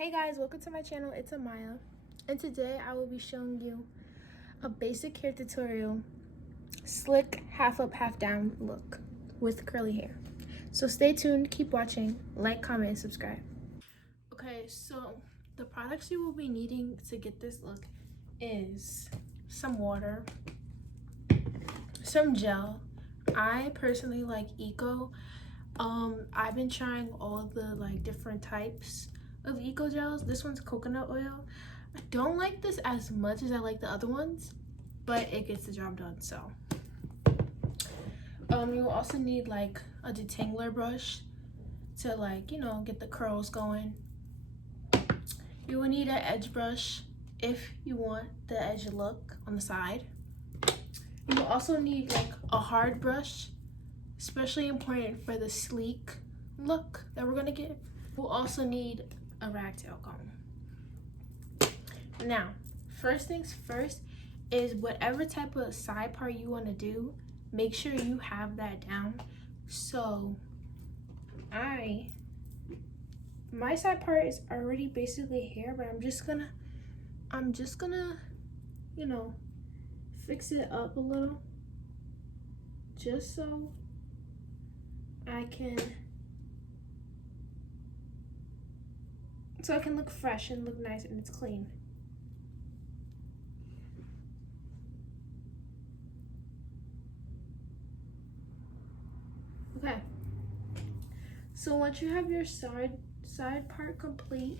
Hey guys, welcome to my channel. It's Amaya, and today I will be showing you a basic hair tutorial, slick half up half down look with curly hair. So stay tuned, keep watching, like, comment, and subscribe. Okay, so the products you will be needing to get this look is some water, some gel. I personally like Eco. I've been trying all the different types of eco gels. This one's coconut oil. I don't like this as much as I like the other ones, but it gets the job done. So you will also need like a detangler brush to get the curls going. You will need an edge brush if you want the edge look on the side. You will also need like a hard brush, especially important for the sleek look that we're gonna get. We'll also need a ragtail comb. Now, first things first is whatever type of side part you want to do, make sure you have that down. So my side part is already basically hair, but I'm just gonna fix it up a little just so I can look fresh and look nice and it's clean. Okay, so once you have your side part complete,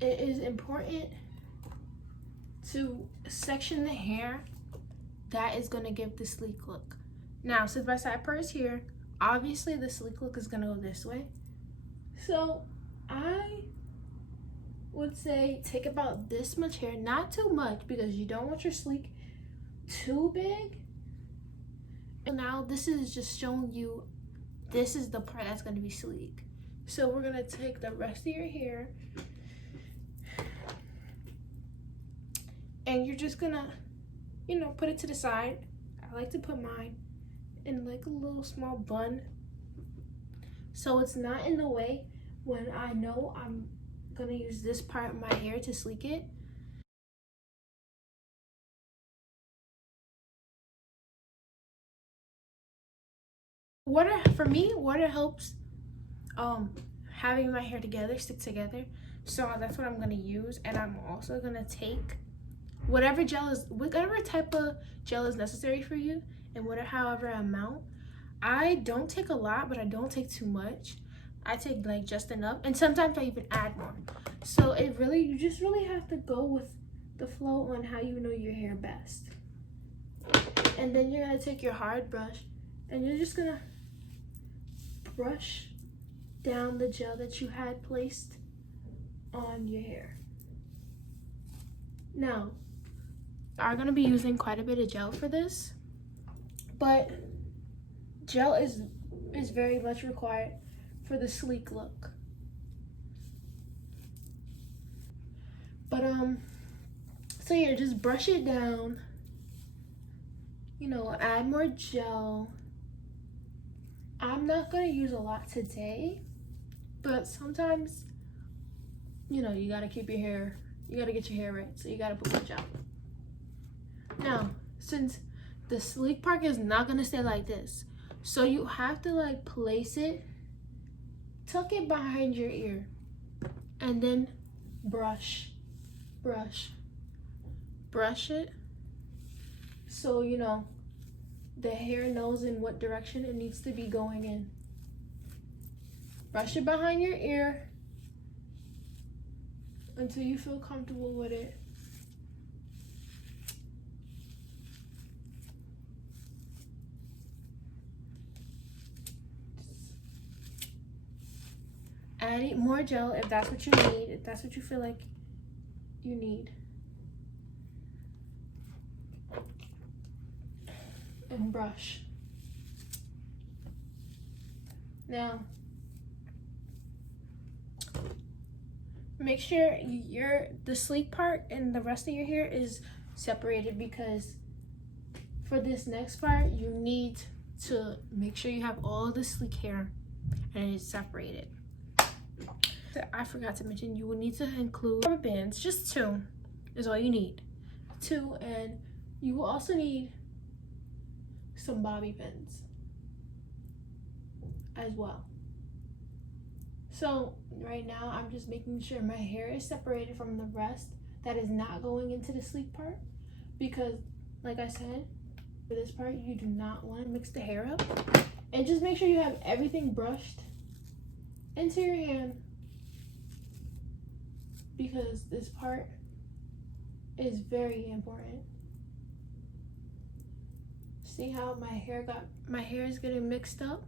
it is important to section the hair that is going to give the sleek look. Now, since my side part is here, obviously the sleek look is going to go this way. So I would say take about this much hair, not too much because you don't want your sleek too big. And now this is just showing you this is the part that's going to be sleek. So we're going to take the rest of your hair and you're just going to put it to the side. I like to put mine in like a little small bun so it's not in the way when I know I'm gonna use this part of my hair to sleek it. For me, water helps having my hair stick together. So that's what I'm gonna use, and I'm also gonna take whatever type of gel is necessary for you, and however amount. I don't take a lot, but I don't take too much. I take like just enough, and sometimes I even add more. So you just really have to go with the flow on how you know your hair best. And then you're gonna take your hard brush and you're just gonna brush down the gel that you had placed on your hair. Now, we are gonna be using quite a bit of gel for this, but gel is very much required for the sleek look. But so yeah, just brush it down, add more gel. I'm not gonna use a lot today, but sometimes you gotta get your hair right, so you gotta put more gel. Now, since the sleek part is not gonna stay like this, so you have to like place it, tuck it behind your ear, and then brush it so the hair knows in what direction it needs to be going in. Brush it behind your ear until you feel comfortable with it. Add more gel if that's what you need, if that's what you feel like you need. And brush. Now, make sure the sleek part and the rest of your hair is separated, because for this next part, you need to make sure you have all the sleek hair and it's separated. I forgot to mention, you will need to include rubber bands. Just 2 is all you need. 2, and you will also need some bobby pins as well. So right now I'm just making sure my hair is separated from the rest that is not going into the sleek part, because like I said, for this part you do not want to mix the hair up. And just make sure you have everything brushed into your hand, because this part is very important. See how my hair is getting mixed up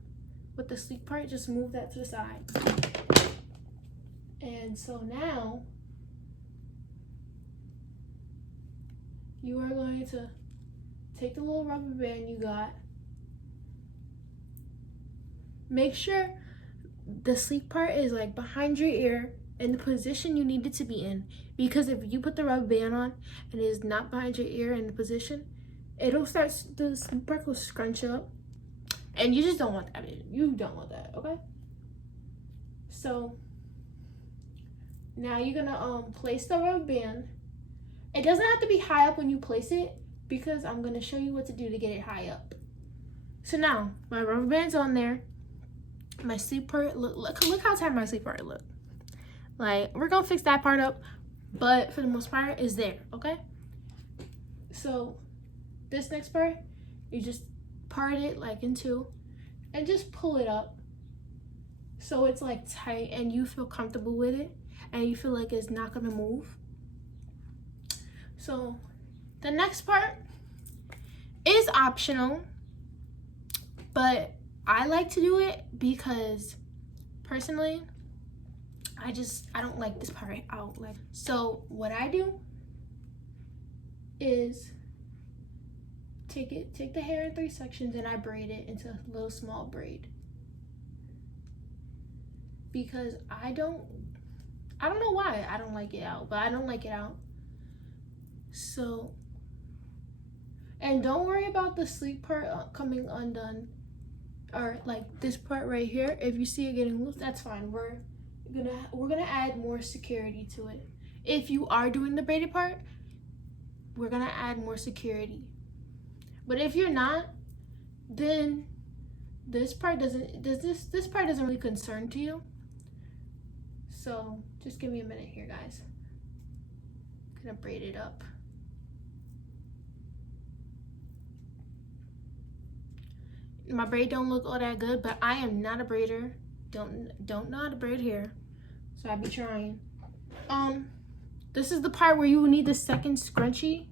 with the sleek part? Just move that to the side. And so now you are going to take the little rubber band you got. Make sure the sleek part is like behind your ear in the position you need it to be in, because if you put the rubber band on and it is not behind your ear in the position, it'll start, the sleek part will scrunch up, and you just don't want that. You don't want that, okay? So now you're gonna place the rubber band. It doesn't have to be high up when you place it, because I'm gonna show you what to do to get it high up. So now my rubber band's on there. My sleep part, look how tight my sleep part look. Like, we're gonna fix that part up, but for the most part is there, okay? So this next part, you just part it like in 2 and just pull it up so it's like tight and you feel comfortable with it and you feel like it's not gonna move. So the next part is optional, but I like to do it because personally I don't like this part out. Like, so what I do is take the hair in 3 sections and I braid it into a little small braid, because I don't know why I don't like it out, but I don't like it out. So, and don't worry about the sleek part coming undone, or like this part right here. If you see it getting loose, that's fine. We're gonna add more security to it. If you are doing the braided part, we're gonna add more security. But if you're not, then this part doesn't really concern to you. So just give me a minute here, guys. I'm gonna braid it up. My braid don't look all that good, but I am not a braider. Don't know how to braid hair, so I be trying. This is the part where you will need the second scrunchie,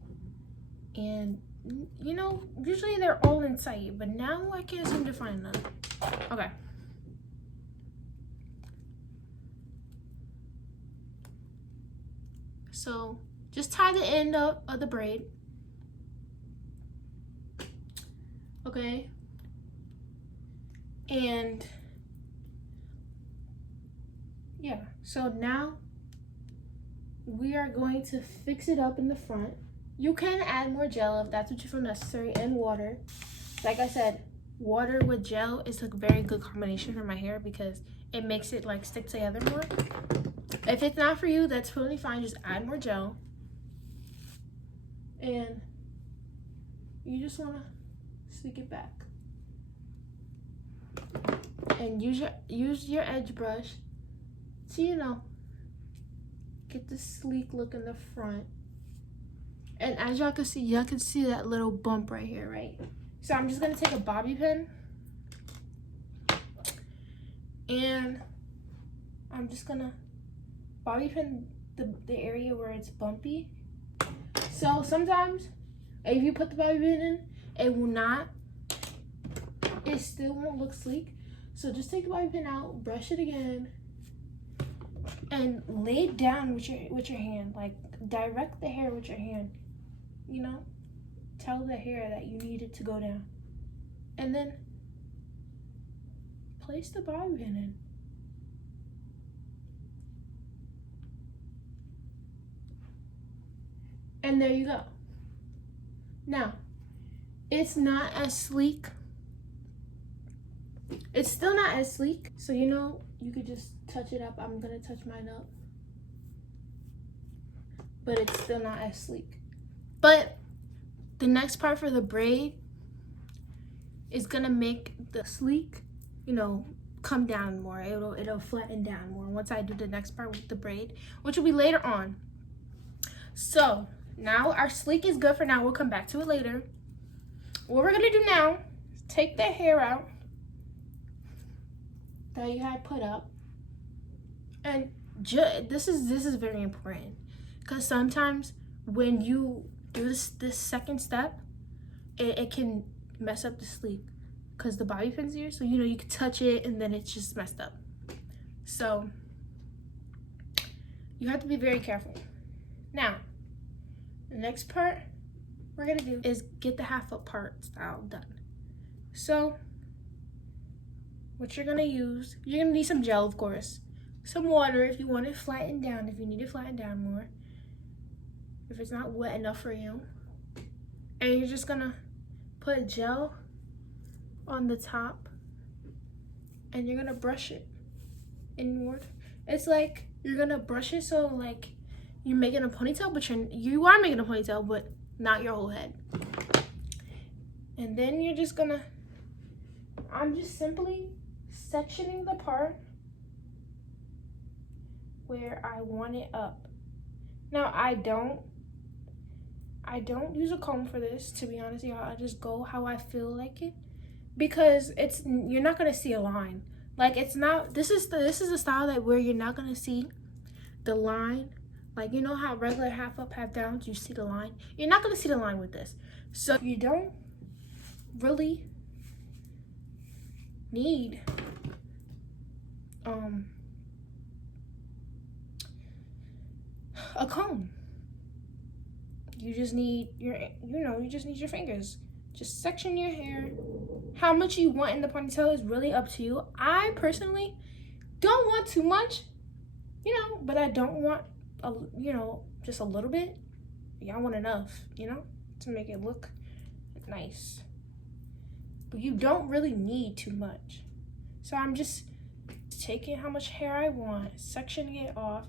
and you know, usually they're all in sight, but now I can't seem to find them. Okay. So just tie the end of the braid. Okay. And yeah, so now we are going to fix it up in the front. You can add more gel if that's what you feel necessary, and water. Like I said, water with gel is a very good combination for my hair because it makes it like stick together more. If it's not for you, that's totally fine. Just add more gel. And you just want to sleek it back. And use your edge brush to, you know, get the sleek look in the front. And as y'all can see that little bump right here, right? So I'm just gonna take a bobby pin and I'm just gonna bobby pin the area where it's bumpy. So sometimes if you put the bobby pin in, it still won't look sleek. So just take the bobby pin out, brush it again, and lay it down with your hand. Like, direct the hair with your hand. You know, tell the hair that you need it to go down, and then place the bobby pin in. And there you go. Now, it's not as sleek. It's still not as sleek. So, you know, you could just touch it up. I'm gonna touch mine up, but it's still not as sleek. But the next part for the braid is gonna make the sleek, you know, come down more. It'll flatten down more once I do the next part with the braid, which will be later on. So now our sleek is good for now. We'll come back to it later. What we're gonna do now is take the hair out that you had put up, and this is very important, because sometimes when you do this second step, it can mess up the sleek, because the bobby pin's here, so you know you can touch it and then it's just messed up. So you have to be very careful. Now the next part we're gonna do is get the half up part style done. So what you're gonna use, you're gonna need some gel, of course, some water if you want it flattened down, if you need it flattened down more, if it's not wet enough for you. And you're just gonna put gel on the top and you're gonna brush it inward. It's like you're gonna brush it so like you're making a ponytail, but you are making a ponytail, but not your whole head. And then you're just gonna, I'm just simply sectioning the part where I want it up. Now I don't use a comb for this, to be honest, y'all. I just go how I feel like it, because you're not gonna see a line. Like it's not, this is the style that where you're not gonna see the line. Like, you know how regular half up, half down, you see the line? You're not gonna see the line with this. So you don't really need a comb. You just need you just need your fingers. Just section your hair. How much you want in the ponytail is really up to you. I personally don't want too much, but I don't want just a little bit. Yeah, I want enough, to make it look nice. But you don't really need too much. So I'm just taking how much hair I want, sectioning it off,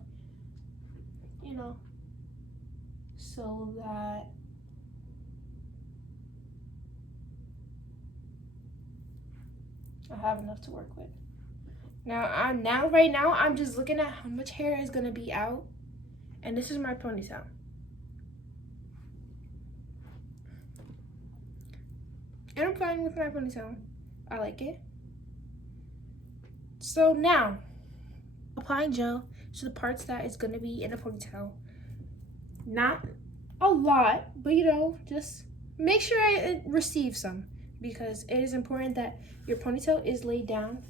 so that I have enough to work with. Right now, I'm just looking at how much hair is gonna be out, and this is my ponytail. And I'm fine with my ponytail. I like it. So now, applying gel to the parts that is gonna be in a ponytail. Not a lot, but just make sure it receives some, because it is important that your ponytail is laid down.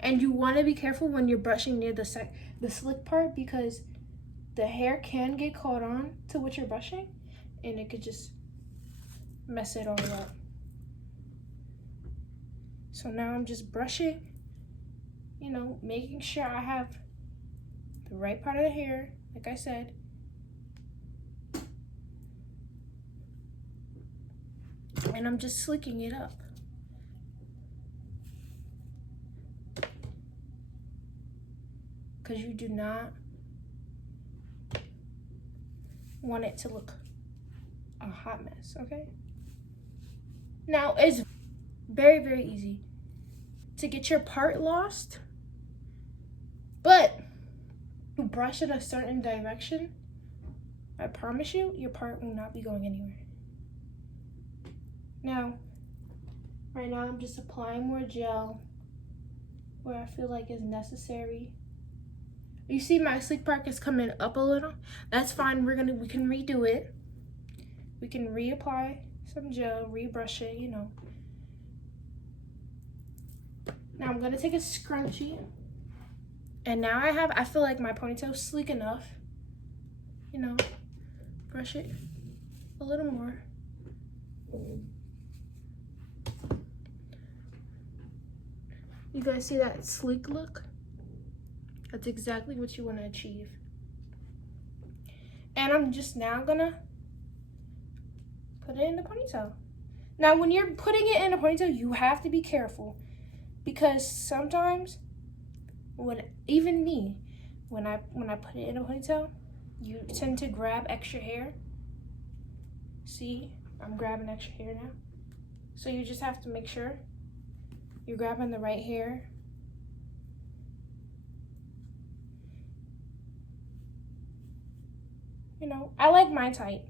And you want to be careful when you're brushing near the slick part, because the hair can get caught on to what you're brushing and it could just mess it all up. So now I'm just brushing, making sure I have the right part of the hair, like I said. And I'm just slicking it up. Because you do not want it to look a hot mess, okay? Now, it's very, very easy to get your part lost, but you brush it a certain direction, I promise you, your part will not be going anywhere. Now, right now I'm just applying more gel where I feel like is necessary. You see my sleek part is coming up a little. That's fine. We can redo it. We can reapply some gel, rebrush it, Now I'm gonna take a scrunchie, and now I feel like my ponytail is sleek enough. Brush it a little more. You guys see that sleek look? That's exactly what you want to achieve. And I'm just now gonna put it in the ponytail. Now, when you're putting it in a ponytail, you have to be careful, because sometimes when even me, when I put it in a ponytail, you tend to grab extra hair. See, I'm grabbing extra hair now. So you just have to make sure you're grabbing the right hair. You know, I like mine tight.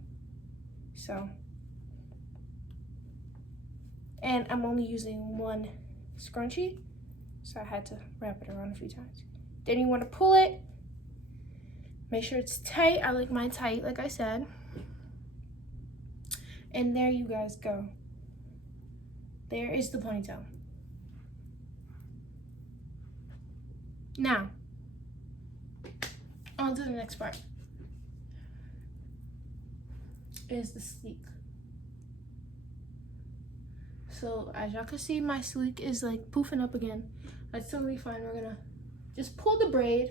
So, and I'm only using one scrunchie, so I had to wrap it around a few times. Then you want to pull it. Make sure it's tight. I like mine tight, like I said. And there you guys go. There is the ponytail. Now, on to the next part. Is the sleek. So as y'all can see, my sleek is like poofing up again. That's totally fine. We're gonna just pull the braid,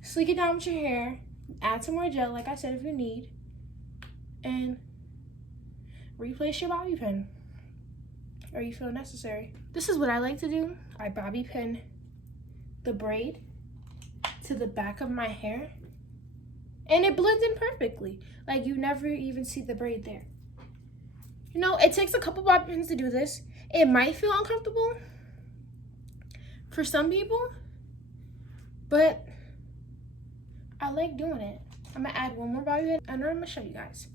sleek it down with your hair, add some more gel, like I said, if you need, and replace your bobby pin, or you feel necessary. This is what I like to do. I bobby pin the braid to the back of my hair, and it blends in perfectly. Like you never even see the braid there. You know, it takes a couple bobby pins to do this. It might feel uncomfortable for some people, but I like doing it. I'm gonna add one more bobby pin and then I'm gonna show you guys.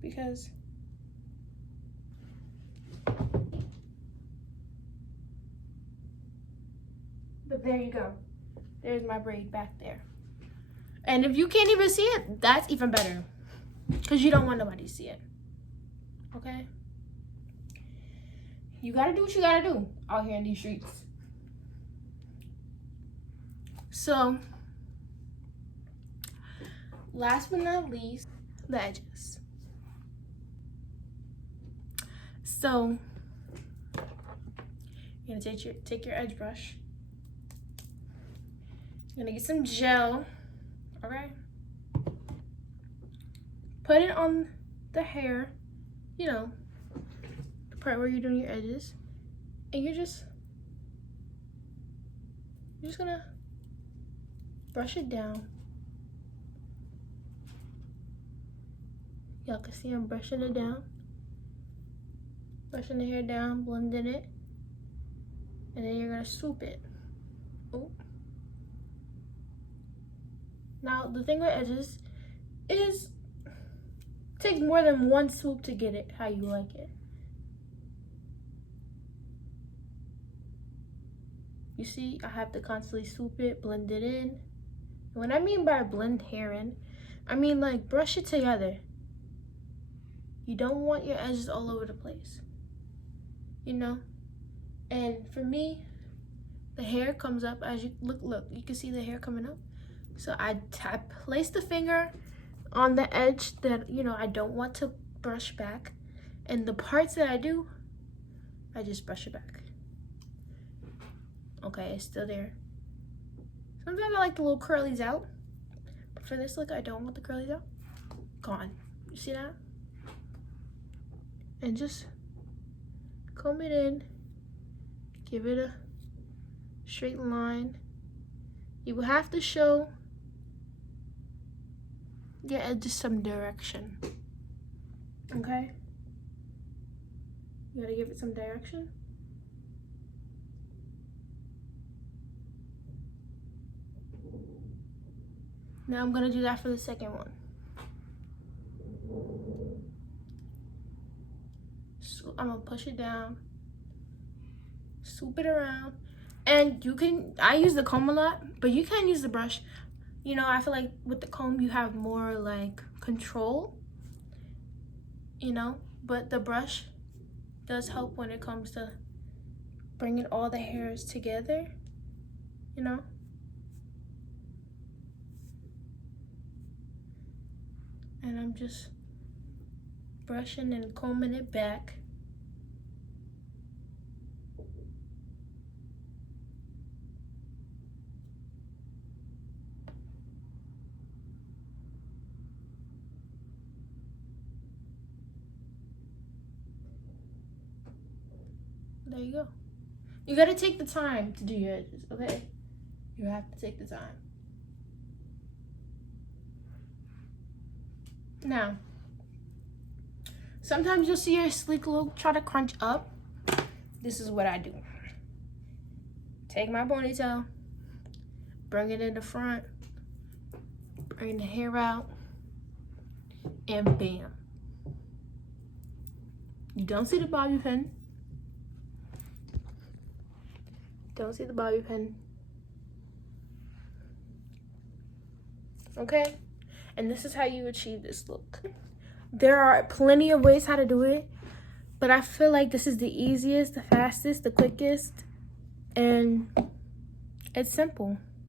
Because but there you go. There's my braid back there. And if you can't even see it, that's even better. Because you don't want nobody to see it. Okay? You gotta do what you gotta do out here in these streets. So, last but not least, the edges. So, you're gonna take your edge brush. You're gonna get some gel, okay? Put it on the hair, you know, the part where you're doing your edges, and you're just gonna brush it down. Y'all can see I'm brushing it down, brushing the hair down, blending it, and then you're gonna swoop it. Oh. Now the thing with edges is it takes more than one swoop to get it how you like it. You see, I have to constantly swoop it, blend it in. What I mean by blend hair in, I mean like brush it together. You don't want your edges all over the place, you know? And for me, the hair comes up as you look, you can see the hair coming up. So I place the finger on the edge that, you know, I don't want to brush back. And the parts that I do, I just brush it back. Okay, it's still there. Sometimes I like the little curlies out. But for this look, I don't want the curlies out. Gone. You see that? And just comb it in. Give it a straight line. You will have to show your edges some direction. Okay? You gotta give it some direction. Now I'm gonna do that for the second one. So I'm gonna push it down, swoop it around, and you can, I use the comb a lot, but you can use the brush. You know, I feel like with the comb you have more like control, you know, but the brush does help when it comes to bringing all the hairs together, you know. And I'm just brushing and combing it back. There you go. You gotta take the time to do your edges, okay? You have to take the time. Now, sometimes you'll see your sleek look try to crunch up. This is what I do. Take my ponytail, bring it in the front, bring the hair out, and bam. You don't see the bobby pin. Don't see the bobby pin. Okay? And this is how you achieve this look. There are plenty of ways how to do it, but I feel like this is the easiest, the fastest, the quickest, and it's simple.